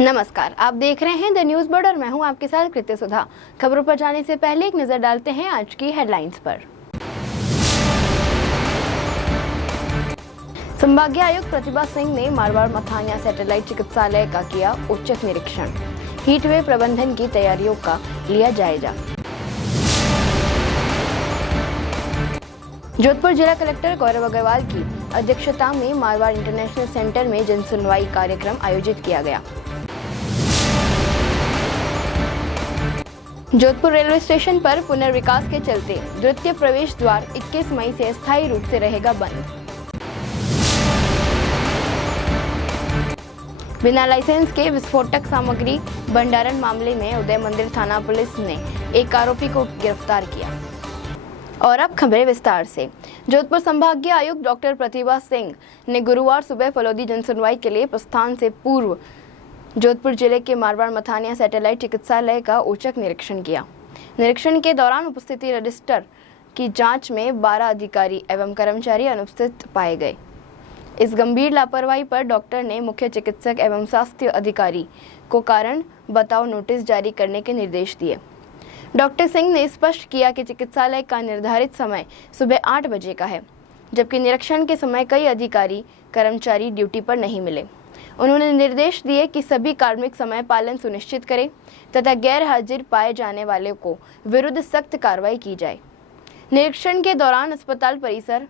नमस्कार, आप देख रहे हैं द न्यूज बोर्ड और मैं हूं आपके साथ कृत्य सुधा। खबरों पर जाने से पहले एक नजर डालते हैं आज की हेडलाइंस पर। संभागीय आयुक्त प्रतिभा सिंह ने मारवाड़ मथानिया सैटेलाइट चिकित्सालय का किया औचक निरीक्षण। हीट वेव प्रबंधन की तैयारियों का लिया जायजा। जोधपुर जिला कलेक्टर गौरव अग्रवाल की अध्यक्षता में मारवाड़ इंटरनेशनल सेंटर में जन सुनवाई कार्यक्रम आयोजित किया गया। जोधपुर रेलवे स्टेशन पर पुनर्विकास के चलते द्वितीय प्रवेश द्वार 21 मई से अस्थायी रूप से रहेगा बंद। बिना लाइसेंस के विस्फोटक सामग्री भंडारण मामले में उदय मंदिर थाना पुलिस ने एक आरोपी को गिरफ्तार किया। और अब खबरें विस्तार से। जोधपुर संभागीय आयुक्त डॉक्टर प्रतिभा सिंह ने गुरुवार सुबह फलोदी जनसुनवाई के लिए प्रस्थान से पूर्व जोधपुर जिले के मारवाड़ मथानिया सैटेलाइट चिकित्सालय का औचक निरीक्षण किया। निरीक्षण के दौरान उपस्थिति रजिस्टर की जांच में 12 अधिकारी एवं कर्मचारी अनुपस्थित पाए गए। इस गंभीर लापरवाही पर डॉक्टर ने मुख्य चिकित्सक एवं स्वास्थ्य अधिकारी को कारण बताओ नोटिस जारी करने के निर्देश दिए। डॉक्टर सिंह ने स्पष्ट किया कि चिकित्सालय का निर्धारित समय सुबह 8 बजे का है, जबकि निरीक्षण के समय कई अधिकारी कर्मचारी ड्यूटी पर नहीं मिले। उन्होंने निर्देश दिए कि सभी कार्मिक समय पालन सुनिश्चित करें तथा गैर हाजिर पाए जाने वाले को विरुद्ध सख्त कार्रवाई की जाए। निरीक्षण के दौरान अस्पताल परिसर,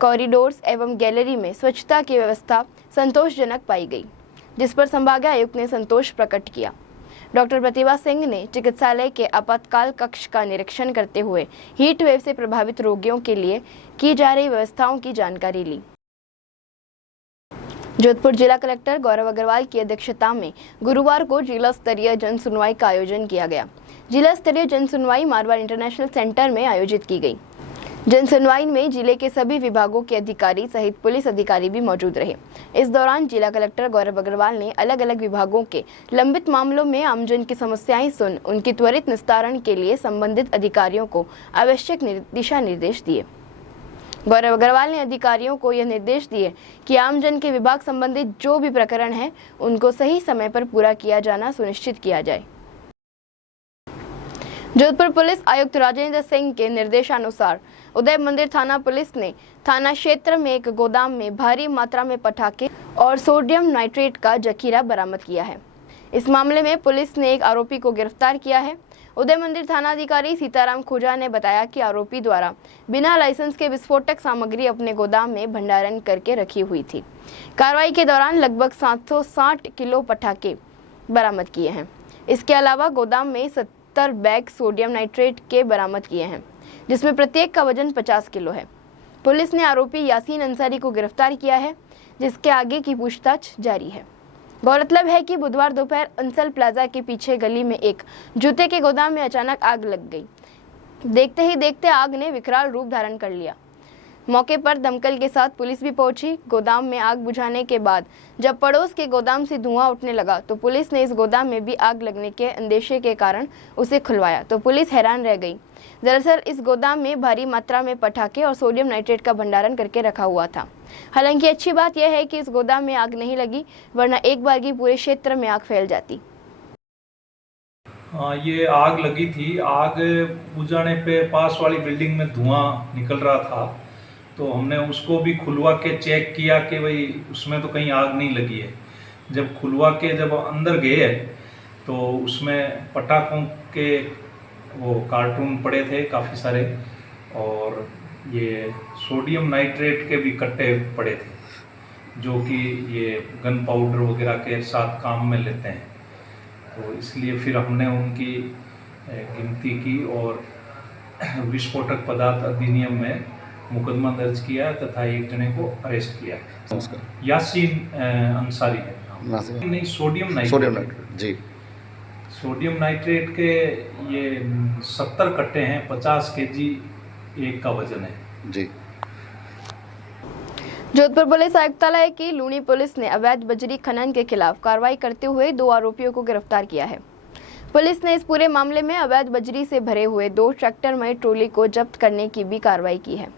कॉरिडोर्स एवं गैलरी में स्वच्छता की व्यवस्था संतोषजनक पाई गई, जिस पर संभागीय आयुक्त ने संतोष प्रकट किया। डॉक्टर प्रतिभा सिंह ने चिकित्सालय के आपातकाल कक्ष का निरीक्षण करते हुए हीट वेव से प्रभावित रोगियों के लिए की जा रही व्यवस्थाओं की जानकारी ली। जोधपुर जिला कलेक्टर गौरव अग्रवाल की अध्यक्षता में गुरुवार को जिला स्तरीय जन सुनवाई का आयोजन किया गया। जिला स्तरीय जन सुनवाई मारवाड़ इंटरनेशनल सेंटर में आयोजित की गई। जन सुनवाई में जिले के सभी विभागों के अधिकारी सहित पुलिस अधिकारी भी मौजूद रहे। इस दौरान जिला कलेक्टर गौरव अग्रवाल ने अलग अलग विभागों के लंबित मामलों में आमजन की समस्याएं सुन उनकी त्वरित निस्तारण के लिए संबंधित अधिकारियों को आवश्यक दिशा निर्देश दिए। गौरव अग्रवाल ने अधिकारियों को यह निर्देश दिए कि आमजन के विभाग संबंधित जो भी प्रकरण है उनको सही समय पर पूरा किया जाना सुनिश्चित किया जाए। जोधपुर पुलिस आयुक्त राजेंद्र सिंह के निर्देशानुसार उदय मंदिर थाना पुलिस ने थाना क्षेत्र में एक गोदाम में भारी मात्रा में पटाखे और सोडियम नाइट्रेट का जखीरा बरामद किया है। इस मामले में पुलिस ने एक आरोपी को गिरफ्तार किया है। उदय मंदिर थानाधिकारी सीताराम खोजा ने बताया कि आरोपी द्वारा बिना लाइसेंस के विस्फोटक सामग्री अपने गोदाम में भंडारण करके रखी हुई थी। कार्रवाई के दौरान लगभग 760 किलो पटाखे बरामद किए हैं। इसके अलावा गोदाम में 70 बैग सोडियम नाइट्रेट के बरामद किए हैं, जिसमें प्रत्येक का वजन 50 किलो है। पुलिस ने आरोपी यासीन अंसारी को गिरफ्तार किया है, जिसके आगे की पूछताछ जारी है। गौरतलब है कि बुधवार दोपहर अंसल प्लाजा के पीछे गली में एक जूते के गोदाम में अचानक आग लग गई। देखते ही देखते आग ने विकराल रूप धारण कर लिया। मौके पर दमकल के साथ पुलिस भी पहुंची। गोदाम में आग बुझाने के बाद जब पड़ोस के गोदाम से धुआं उठने लगा तो पुलिस ने इस गोदाम में भी आग लगने के अंदेशे के कारण उसे खुलवाया तो पुलिस हैरान रह गई। दरअसल इस गोदाम में भारी मात्रा में पटाखे और सोडियम नाइट्रेट का भंडारण करके रखा हुआ था। हालांकि अच्छी बात यह है कि इस गोदाम में आग नहीं लगी, वरना एक बार की पूरे क्षेत्र में आग फैल जाती। ये आग लगी थी। आग बुझाने पे पास वाली बिल्डिंग में धुआं निकल रहा था, तो हमने उसको भी खुलवा के चेक किया कि भाई उसमें तो कहीं आग नहीं लगी है। जब खुलवा के जब अंदर गए तो उसमें पटाखों के वो कार्टून पड़े थे काफ़ी सारे, और ये सोडियम नाइट्रेट के भी कट्टे पड़े थे, जो कि ये गन पाउडर वगैरह के साथ काम में लेते हैं। तो इसलिए फिर हमने उनकी गिनती की और विस्फोटक पदार्थ अधिनियम में मुकदमा दर्ज किया तथा एक जने को अरेस्ट किया है। यासीन अंसारी है। नहीं, सोडियम नाइट्रेट जी। सोडियम नाइट्रेट के ये 70 कट्टे हैं, 50 केजी एक का वजन है जी। जोधपुर पुलिस आयुक्तालय की लूणी पुलिस ने अवैध बजरी खनन के खिलाफ कार्रवाई करते हुए 2 आरोपियों को गिरफ्तार किया है। पुलिस ने इस पूरे मामले में अवैध बजरी से भरे हुए 2 ट्रैक्टरमय ट्रॉली को जब्त करने की भी कार्रवाई की है।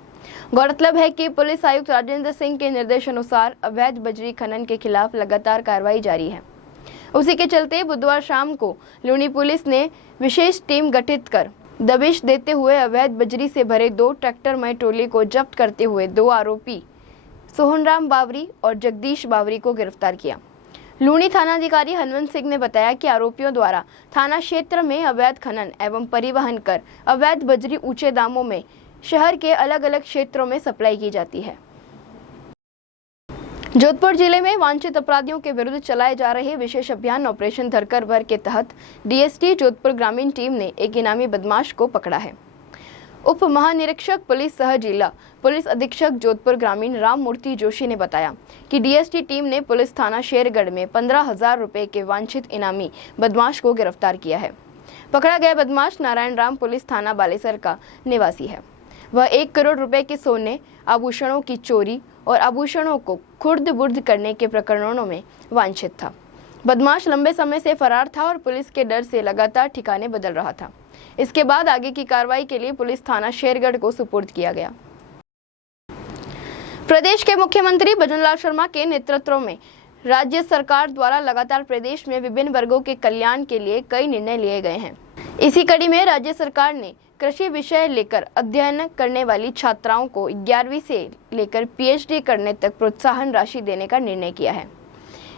गौरतलब है कि पुलिस आयुक्त राजेंद्र सिंह के निर्देशानुसार अवैध बजरी खनन के खिलाफ लगातार कार्रवाई जारी है। उसी के चलते बुधवार शाम को लूनी पुलिस ने विशेष टीम गठित कर दबिश देते हुए अवैध बजरी से भरे 2 ट्रैक्टरमय ट्रॉली को जब्त करते हुए 2 आरोपी सोहनराम बावरी और जगदीश बावरी को गिरफ्तार किया। लूनी थानाधिकारी हनुमंत सिंह ने बताया कि आरोपियों द्वारा थाना क्षेत्र में अवैध खनन एवं परिवहन कर अवैध बजरी ऊंचे दामों में शहर के अलग अलग क्षेत्रों में सप्लाई की जाती है। जोधपुर जिले में वांछित अपराधियों के विरुद्ध चलाए जा रहे विशेष अभियान ऑपरेशन धरकर भर के तहत डीएसटी जोधपुर ग्रामीण टीम ने एक इनामी बदमाश को पकड़ा है। उप महानिरीक्षक पुलिस सह जिला पुलिस अधीक्षक जोधपुर ग्रामीण राम मूर्ति जोशी ने बताया कि डीएसटी टीम ने पुलिस थाना शेरगढ़ में 15,000 रुपए के वांछित इनामी बदमाश को गिरफ्तार किया है। पकड़ा गया बदमाश नारायण राम पुलिस थाना बालेसर का निवासी है। वह 1 करोड़ रुपए के सोने, आभूषणों की चोरी और आभूषणों को खुर्द-बुर्द करने के प्रकरणों में वांछित था। बदमाश लंबे समय से फरार था और पुलिस के डर से लगातार ठिकाने बदल रहा था। इसके बाद आगे की कार्रवाई के लिए पुलिस थाना शेरगढ़ को सुपुर्द किया गया। प्रदेश के मुख्यमंत्री भजनलाल शर्मा के नेतृत्व में राज्य सरकार द्वारा लगातार प्रदेश में विभिन्न वर्गों के कल्याण के लिए कई निर्णय लिए गए हैं। इसी कड़ी में राज्य सरकार ने कृषि विषय लेकर अध्ययन करने वाली छात्राओं को 11वीं से लेकर पीएचडी करने तक प्रोत्साहन राशि देने का निर्णय किया है।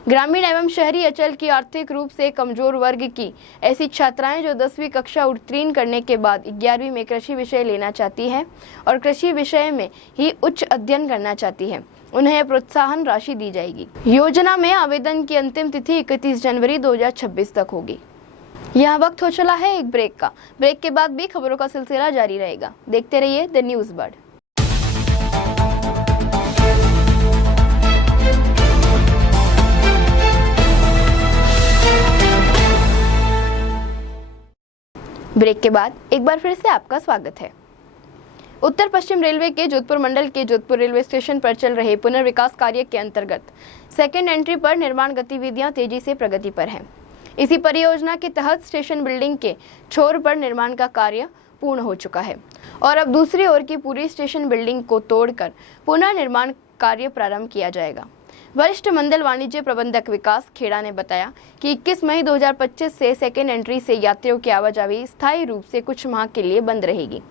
ग्रामीण एवं शहरी अंचल की आर्थिक रूप से कमजोर वर्ग की ऐसी छात्राएं जो 10वीं कक्षा उत्तीर्ण करने के बाद 11वीं में कृषि विषय लेना चाहती हैं और कृषि विषय में ही उच्च अध्ययन करना चाहती हैं, उन्हें प्रोत्साहन राशि दी जाएगी। योजना में आवेदन की अंतिम तिथि 31 जनवरी 2026 तक होगी। यहाँ वक्त हो चला है एक ब्रेक का। ब्रेक के बाद भी खबरों का सिलसिला जारी रहेगा। देखते रहिए द न्यूज बर्ड। ब्रेक के बाद एक बार फिर से आपका स्वागत है। उत्तर पश्चिम रेलवे के जोधपुर मंडल के जोधपुर रेलवे स्टेशन पर चल रहे पुनर्विकास कार्य के अंतर्गत सेकेंड एंट्री पर निर्माण गतिविधियां तेजी से प्रगति पर हैं। इसी परियोजना के तहत स्टेशन बिल्डिंग के छोर पर निर्माण का कार्य पूर्ण हो चुका है और अब दूसरी ओर की पूरी स्टेशन बिल्डिंग को तोड़कर पुनः निर्माण कार्य प्रारंभ किया जाएगा। वरिष्ठ मंडल वाणिज्य प्रबंधक विकास खेड़ा ने बताया कि 21 मई 2025 से सेकेंड एंट्री से यात्रियों की आवाजाही स्थायी रूप से कुछ माह के लिए बंद रहेगी।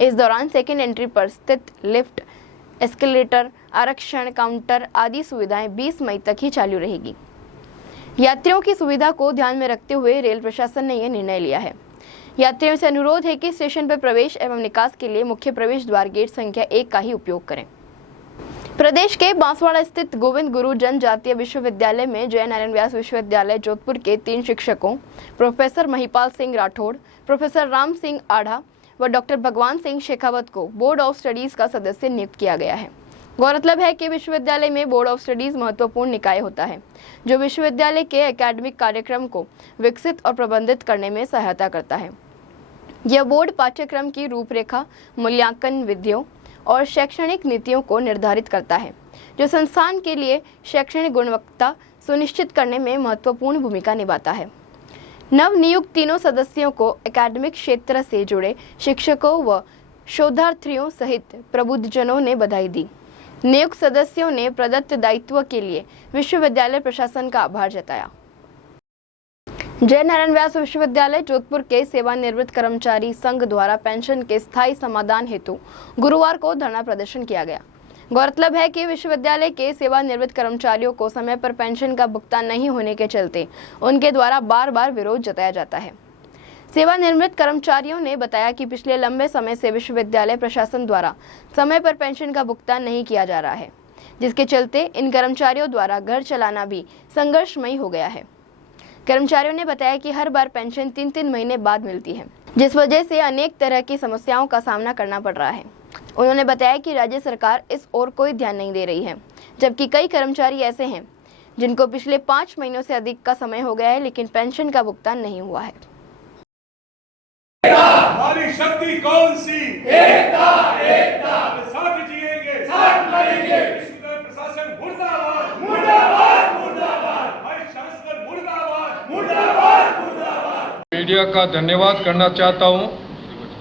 इस दौरान सेकेंड एंट्री पर स्थित लिफ्ट, एस्केलेटर, आरक्षण काउंटर आदि सुविधाएं 20 मई तक ही चालू रहेगी। यात्रियों की सुविधा को ध्यान में रखते हुए रेल प्रशासन ने यह निर्णय लिया है। यात्रियों से अनुरोध है कि स्टेशन पर प्रवेश एवं निकास के लिए मुख्य प्रवेश द्वार गेट संख्या 1 का ही उपयोग करें। प्रदेश के बांसवाड़ा स्थित गोविंद गुरु जनजातीय विश्वविद्यालय में जय नारायण व्यास विश्वविद्यालय जोधपुर के 3 शिक्षकों प्रोफेसर महिपाल सिंह राठौड़, प्रोफेसर राम सिंह आढ़ा व डॉक्टर भगवान सिंह शेखावत को बोर्ड ऑफ स्टडीज का सदस्य नियुक्त किया गया है। गौरतलब है कि विश्वविद्यालय में बोर्ड ऑफ स्टडीज महत्वपूर्ण निकाय होता है जो विश्वविद्यालय के एकेडमिक कार्यक्रम को विकसित और प्रबंधित करने में सहायता करता है। यह बोर्ड पाठ्यक्रम की रूपरेखा, मूल्यांकन विधियों और शैक्षणिक नीतियों को निर्धारित करता है जो संस्थान के लिए शैक्षणिक गुणवत्ता सुनिश्चित करने में महत्वपूर्ण भूमिका निभाता है। नव नियुक्त तीनों सदस्यों को एकेडमिक क्षेत्र से जुड़े शिक्षकों व शोधार्थियों सहित प्रबुद्धजनों ने बधाई दी। नियुक्त सदस्यों ने प्रदत्त दायित्व के लिए विश्वविद्यालय प्रशासन का आभार जताया। जय नारायण व्यास विश्वविद्यालय जोधपुर के सेवानिवृत्त कर्मचारी संघ द्वारा पेंशन के स्थायी समाधान हेतु गुरुवार को धरना प्रदर्शन किया गया। गौरतलब है कि विश्वविद्यालय के सेवानिवृत्त कर्मचारियों को समय पर पेंशन का भुगतान नहीं होने के चलते उनके द्वारा बार बार विरोध जताया जाता है। सेवानिवृत्त कर्मचारियों ने बताया कि पिछले लंबे समय से विश्वविद्यालय प्रशासन द्वारा समय पर पेंशन का भुगतान नहीं किया जा रहा है, जिसके चलते इन कर्मचारियों द्वारा घर चलाना भी संघर्षमयी हो गया है। कर्मचारियों ने बताया कि हर बार पेंशन 3-3 महीने बाद मिलती है, जिस वजह से अनेक तरह की समस्याओं का सामना करना पड़ रहा है। उन्होंने बताया कि राज्य सरकार इस ओर कोई ध्यान नहीं दे रही है, जबकि कई कर्मचारी ऐसे हैं जिनको पिछले 5 महीनों से अधिक का समय हो गया है लेकिन पेंशन का भुगतान नहीं हुआ है। हमारी शक्ति कौन सी? एकता, एकता। साथ जिएंगे, साथ मरेंगे। विश्वविद्यालय प्रशासन मुर्दाबाद, मुर्दाबाद, मुर्दाबाद। भाई शासन मुर्दाबाद, मुर्दाबाद, मुर्दाबाद। मीडिया का धन्यवाद करना चाहता हूं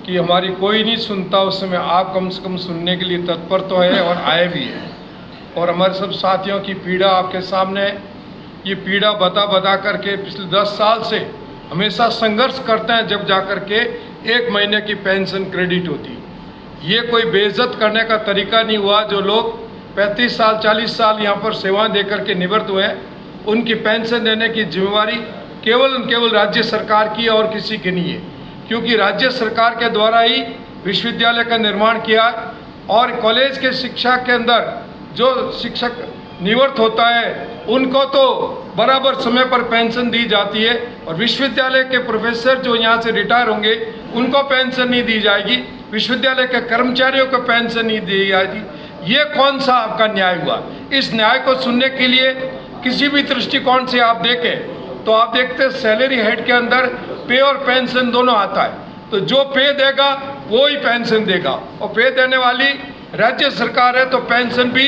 कि हमारी कोई नहीं सुनता, उस समय आप कम से कम सुनने के लिए तत्पर तो है और आए भी हैं और हमारे सब साथियों की पीड़ा आपके सामने है। ये पीड़ा बता बता करके पिछले 10 साल से हमेशा संघर्ष करते हैं, जब जा कर के 1 महीने की पेंशन क्रेडिट होती है। ये कोई बेइज्जत करने का तरीका नहीं हुआ। जो लोग 35 साल 40 साल यहाँ पर सेवाएं दे करके निवृत्त हुए हैं, उनकी पेंशन देने की जिम्मेवारी केवल राज्य सरकार की है और किसी की नहीं है, क्योंकि राज्य सरकार के द्वारा ही विश्वविद्यालय का निर्माण किया और कॉलेज के शिक्षा के अंदर जो शिक्षक निवृत्त होता है उनको तो बराबर समय पर पेंशन दी जाती है, और विश्वविद्यालय के प्रोफेसर जो यहाँ से रिटायर होंगे उनको पेंशन नहीं दी जाएगी, विश्वविद्यालय के कर्मचारियों को पेंशन नहीं दी जाएगी। ये कौन सा आपका न्याय हुआ? इस न्याय को सुनने के लिए किसी भी दृष्टिकोण से आप देखें तो आप देखते हैं सैलरी हेड के अंदर पे और पेंशन दोनों आता है, तो जो पे देगा वो ही पेंशन देगा, और पे देने वाली राज्य सरकार है, तो पेंशन भी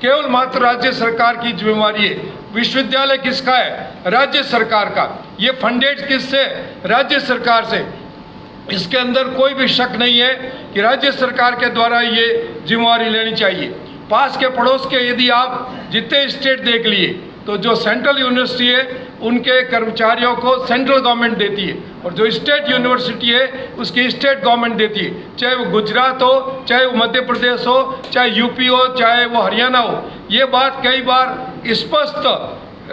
केवल मात्र राज्य सरकार की जिम्मेवारी है। विश्वविद्यालय किसका है? राज्य सरकार का। ये फंडेड किससे? राज्य सरकार से। इसके अंदर कोई भी शक नहीं है कि राज्य सरकार के द्वारा ये जिम्मेवारी लेनी चाहिए। पास के पड़ोस के यदि आप जितने स्टेट देख लिए तो जो सेंट्रल यूनिवर्सिटी है उनके कर्मचारियों को सेंट्रल गवर्नमेंट देती है, और जो स्टेट यूनिवर्सिटी है उसकी स्टेट गवर्नमेंट देती है, चाहे वो गुजरात हो, चाहे वो मध्य प्रदेश हो, चाहे यूपी हो, चाहे वो हरियाणा हो। ये बात कई बार स्पष्ट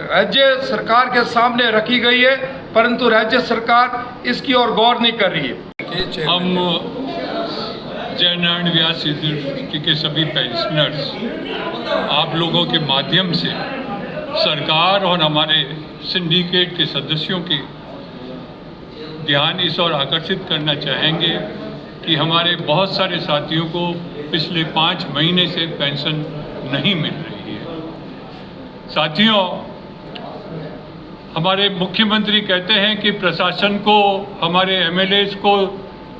राज्य सरकार के सामने रखी गई है, परंतु राज्य सरकार इसकी ओर गौर नहीं कर रही है। हम जयनारायण व्यास यूनिवर्सिटी के सभी पेंशनर्स आप लोगों के माध्यम से सरकार और हमारे सिंडिकेट के सदस्यों के ध्यान इस ओर आकर्षित करना चाहेंगे कि हमारे बहुत सारे साथियों को पिछले 5 महीने से पेंशन नहीं मिल रही है। साथियों, हमारे मुख्यमंत्री कहते हैं कि प्रशासन को, हमारे एमएलएज को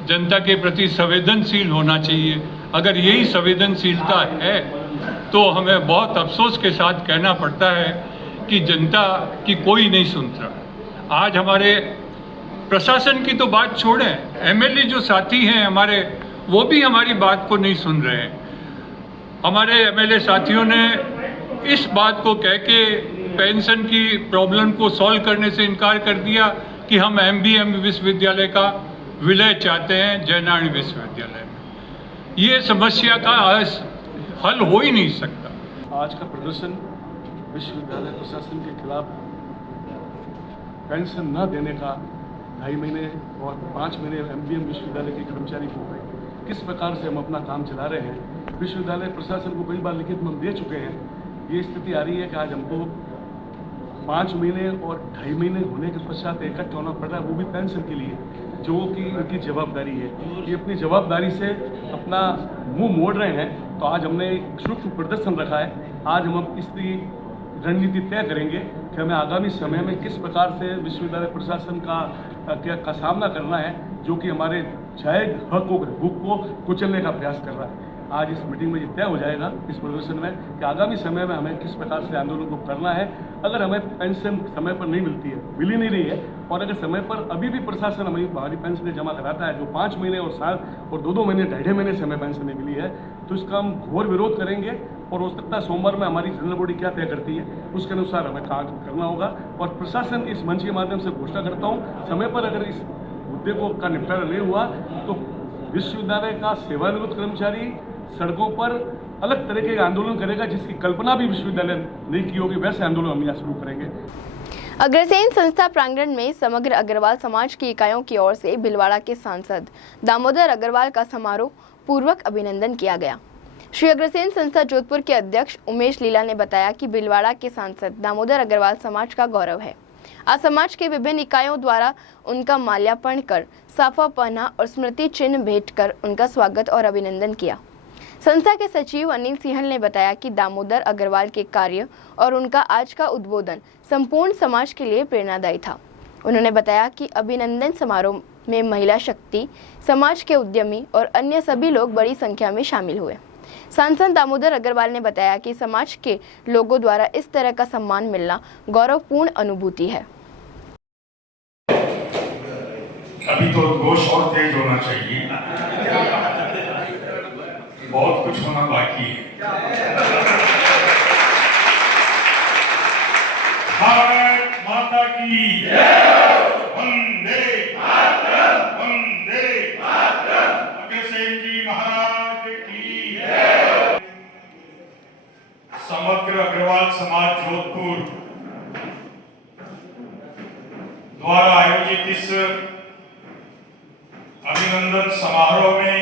जनता के प्रति संवेदनशील होना चाहिए। अगर यही संवेदनशीलता है तो हमें बहुत अफसोस के साथ कहना पड़ता है कि जनता की कोई नहीं सुनता। आज हमारे प्रशासन की तो बात छोड़ें, एमएलए जो साथी हैं हमारे, वो भी हमारी बात को नहीं सुन रहे हैं। हमारे एमएलए साथियों ने इस बात को कह के पेंशन की प्रॉब्लम को सॉल्व करने से इनकार कर दिया कि हम एमबीएम विश्वविद्यालय का विलय चाहते हैं जयनारायण विश्वविद्यालय में। ये समस्या का हल हो ही नहीं सकता। आज का प्रदर्शन विश्वविद्यालय प्रशासन के खिलाफ पेंशन न देने का 2.5 महीने और 5 महीने एमबीएम विश्वविद्यालय के कर्मचारी को किस प्रकार से हम अपना काम चला रहे हैं। विश्वविद्यालय प्रशासन को कई बार लिखित में हम दे चुके हैं। ये स्थिति आ रही है कि आज हमको 5 महीने और 2.5 महीने होने के पश्चात इकट्ठा होना पड़ रहा है, वो भी पेंशन के लिए, जो कि उनकी जवाबदारी है। ये अपनी जवाबदारी से अपना मुंह मोड़ रहे हैं। तो आज हमने सूक्ष्म प्रदर्शन रखा है। आज हम इसकी रणनीति तय करेंगे कि हमें आगामी समय में किस प्रकार से विश्वविद्यालय प्रशासन का सामना करना है, जो कि हमारे जायज़ हक को कुचलने का प्रयास कर रहा है। आज इस मीटिंग में ये तय हो जाएगा, इस प्रदर्शन में, कि आगामी समय में हमें किस प्रकार से आंदोलन को करना है। अगर हमें पेंशन समय पर नहीं मिलती है, मिल ही नहीं रही है, और अगर समय पर अभी भी प्रशासन हमारी पेंशन जमा कराता है, जो 5 महीने और 7 और 2 महीने 2.5 महीने से हमें पेंशन नहीं मिली है, तो इसका हम घोर विरोध करेंगे। और हो सकता है सोमवार में हमारी जनरल बॉडी क्या तय करती है उसके अनुसार हमें काम करना होगा। और प्रशासन इस मंच के माध्यम से घोषणा करता हूँ, समय पर अगर इस मुद्दे का निपटारा नहीं हुआ तो विश्वविद्यालय का सेवानिवृत्त कर्मचारी सड़कों पर अलग तरह के आंदोलन करेगा, जिसकी कल्पना भी विश्वविद्यालय नहीं की होगी। वैसे आंदोलन हम यहाँ शुरू करेंगे। अग्रसेन संस्था प्रांगण में समग्र अग्रवाल समाज की इकाइयों की ओर से भीलवाड़ा के सांसद दामोदर अग्रवाल का समारोह पूर्वक अभिनंदन किया गया। श्री अग्रसेन संस्था जोधपुर के अध्यक्ष उमेश लीला ने बताया कि भीलवाड़ा के सांसद दामोदर अग्रवाल समाज का गौरव है। आज समाज के विभिन्न इकाइयों द्वारा उनका माल्यार्पण कर, साफा पहना और स्मृति चिन्ह भेंट कर उनका स्वागत और अभिनंदन किया। संस्था के सचिव अनिल सिंहल ने बताया कि दामोदर अग्रवाल के कार्य और उनका आज का उद्बोधन संपूर्ण समाज के लिए प्रेरणादायी था। उन्होंने बताया कि अभिनंदन समारोह में महिला शक्ति, समाज के उद्यमी और अन्य सभी लोग बड़ी संख्या में शामिल हुए। सांसद दामोदर अग्रवाल ने बताया कि समाज के लोगों द्वारा इस तरह का सम्मान मिलना गौरवपूर्ण अनुभूति है। अभी तो जोश और तेज होना चाहिए, बहुत कुछ होना बाकी है। की वंदे वंदे अग्रसेन जी महाराज की समग्र अग्रवाल समाज जोधपुर द्वारा आयोजित इस अभिनंदन समारोह में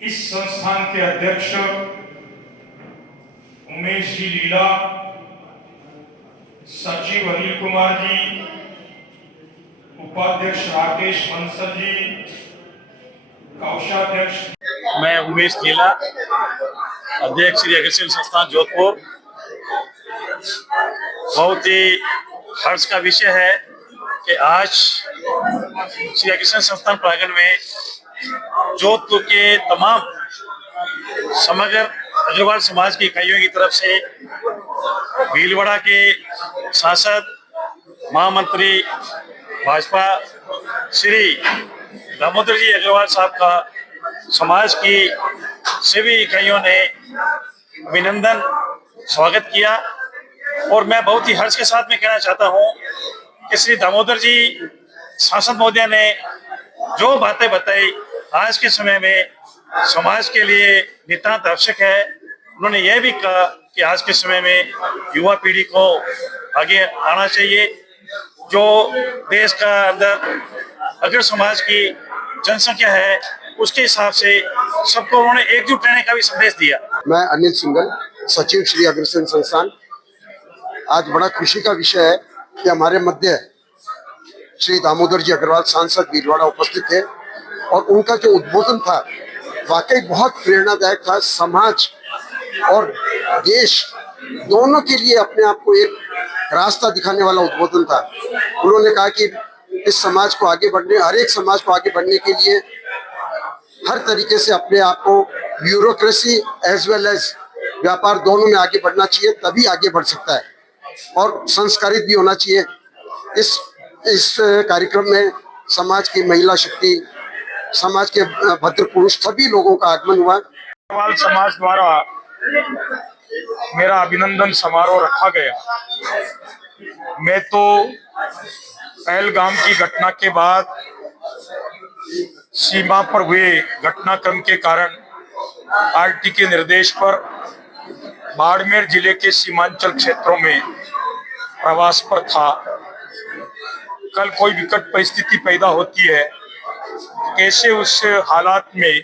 इस संस्थान के अध्यक्ष उमेश जी लीला, सचिव अनिल कुमार जी, उपाध्यक्ष राकेश बंसल जी, कोषाध्यक्ष मैं उमेश लीला, अध्यक्ष श्री अग्रसेन संस्थान जोधपुर। बहुत ही हर्ष का विषय है कि आज श्री अग्रसेन संस्थान प्रांगण में जोधपुर के तमाम समग्र अग्रवाल समाज की इकाइयों की तरफ से भीलवाड़ा के सांसद महामंत्री भाजपा श्री दामोदर जी अग्रवाल साहब का समाज की सभी इकाइयों ने अभिनंदन स्वागत किया। और मैं बहुत ही हर्ष के साथ में कहना चाहता हूं कि श्री दामोदर जी सांसद महोदय ने जो बातें बताई आज के समय में समाज के लिए नितांत आवश्यक है। उन्होंने यह भी कहा कि आज के समय में युवा पीढ़ी को आगे आना चाहिए। जो देश का अंदर अगर समाज की जनसंख्या है उसके हिसाब से सबको उन्होंने एकजुट रहने का भी संदेश दिया। मैं अनिल सिंगल, सचिव श्री अग्रसेन संस्थान। आज बड़ा खुशी का विषय है कि हमारे मध्य श्री दामोदर जी अग्रवाल सांसद भीलवाड़ा उपस्थित थे और उनका जो उद्बोधन था वाकई बहुत प्रेरणादायक था। समाज और देश दोनों के लिए अपने आप को एक रास्ता दिखाने वाला उद्बोधन था। उन्होंने कहा कि इस समाज को आगे बढ़ने, हर एक समाज को आगे बढ़ने के लिए हर तरीके से अपने आप को ब्यूरोक्रेसी एज वेल एज व्यापार दोनों में आगे बढ़ना चाहिए, तभी आगे बढ़ सकता है और संस्कारित भी होना चाहिए। इस कार्यक्रम में समाज की महिला शक्ति, समाज के भद्र पुरुष सभी लोगों का आगमन हुआ। अग्रवाल समाज द्वारा मेरा अभिनंदन समारोह रखा गया। मैं तो पहलगाम की घटना के बाद सीमा पर हुए घटनाक्रम के कारण पार्टी के निर्देश पर बाड़मेर जिले के सीमांचल क्षेत्रों में प्रवास पर था। कल कोई विकट परिस्थिति पैदा होती है, कैसे उस हालात में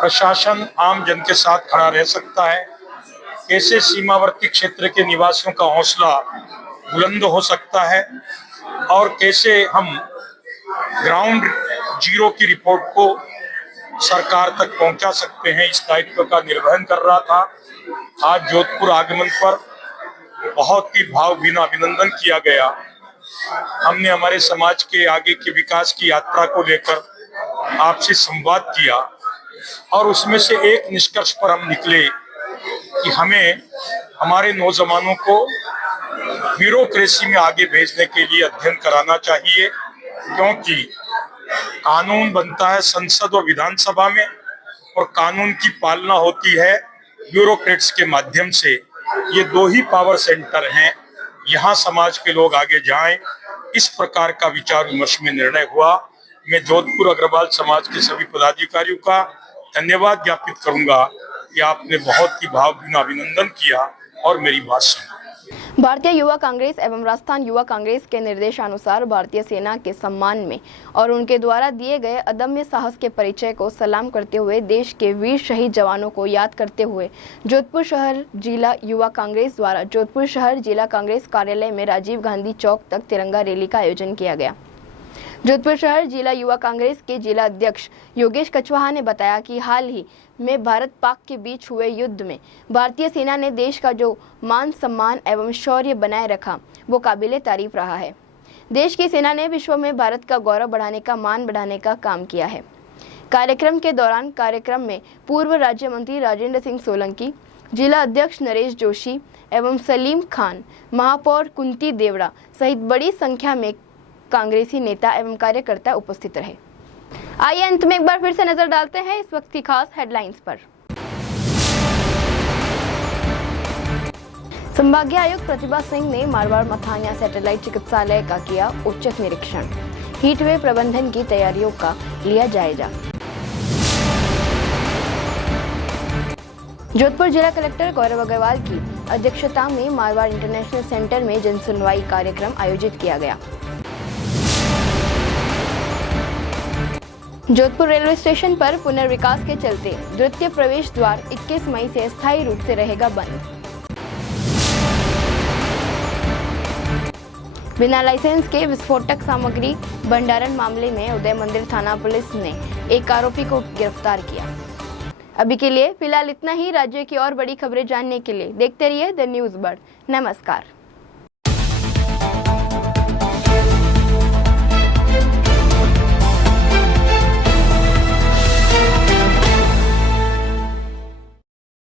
प्रशासन आम जन के साथ खड़ा रह सकता है, कैसे सीमावर्ती क्षेत्र के निवासियों का हौसला बुलंद हो सकता है और कैसे हम ग्राउंड जीरो की रिपोर्ट को सरकार तक पहुंचा सकते हैं, इस दायित्व का निर्वहन कर रहा था। आज जोधपुर आगमन पर बहुत ही भावभीना अभिनंदन किया गया। हमने हमारे समाज के आगे के विकास की यात्रा को लेकर आपसे संवाद किया और उसमें से एक निष्कर्ष पर हम निकले कि हमें हमारे नौजवानों को ब्यूरोक्रेसी में आगे भेजने के लिए अध्ययन कराना चाहिए, क्योंकि कानून बनता है संसद और विधानसभा में और कानून की पालना होती है ब्यूरोक्रेट्स के माध्यम से। ये दो ही पावर सेंटर हैं, यहाँ समाज के लोग आगे जाएं, इस प्रकार का विचार विमर्श में निर्णय हुआ। मैं जोधपुर अग्रवाल समाज के सभी पदाधिकारियों का धन्यवाद ज्ञापित करूंगा कि आपने बहुत ही भावभीना अभिनंदन किया और मेरी बात सुनी। भारतीय युवा कांग्रेस एवं राजस्थान युवा कांग्रेस के निर्देशानुसार भारतीय सेना के सम्मान में और उनके द्वारा दिए गए अदम्य साहस के परिचय को सलाम करते हुए देश के वीर शहीद जवानों को याद करते हुए जोधपुर शहर जिला युवा कांग्रेस द्वारा जोधपुर शहर जिला कांग्रेस कार्यालय में राजीव गांधी चौक तक तिरंगा रैली का आयोजन किया गया। जोधपुर शहर जिला युवा कांग्रेस के जिला अध्यक्ष योगेश कछवाहा ने बताया कि हाल ही में भारत पाक के बीच हुए युद्ध में भारतीय सेना ने देश का जो मान सम्मान एवं शौर्य बनाए रखा वो काबिले तारीफ रहा है। देश की सेना ने विश्व में भारत का गौरव बढ़ाने का मान बढ़ाने का काम किया है। कार्यक्रम के दौरान कार्यक्रम में पूर्व राज्य मंत्री राजेंद्र सिंह सोलंकी, जिला अध्यक्ष नरेश जोशी एवं सलीम खान, महापौर कुंती देवड़ा सहित बड़ी संख्या में कांग्रेसी नेता एवं कार्यकर्ता उपस्थित रहे। आइए अंत में एक बार फिर से नजर डालते हैं इस वक्त की खास हेडलाइंस पर। संभागीय आयुक्त प्रतिभा सिंह ने मारवाड़ मथानिया सैटेलाइट चिकित्सालय का किया औचक निरीक्षण। हीटवेव प्रबंधन की तैयारियों का लिया जायजा। जोधपुर जिला कलेक्टर गौरव अग्रवाल की अध्यक्षता में मारवाड़ इंटरनेशनल सेंटर में जनसुनवाई कार्यक्रम आयोजित किया गया। जोधपुर रेलवे स्टेशन पर पुनर्विकास के चलते द्वितीय प्रवेश द्वार 21 मई से अस्थायी रूप से रहेगा बंद। बिना लाइसेंस के विस्फोटक सामग्री भंडारण मामले में उदय मंदिर थाना पुलिस ने एक आरोपी को गिरफ्तार किया। अभी के लिए फिलहाल इतना ही। राज्य की और बड़ी खबरें जानने के लिए देखते रहिए द न्यूज़ बर्ड। नमस्कार।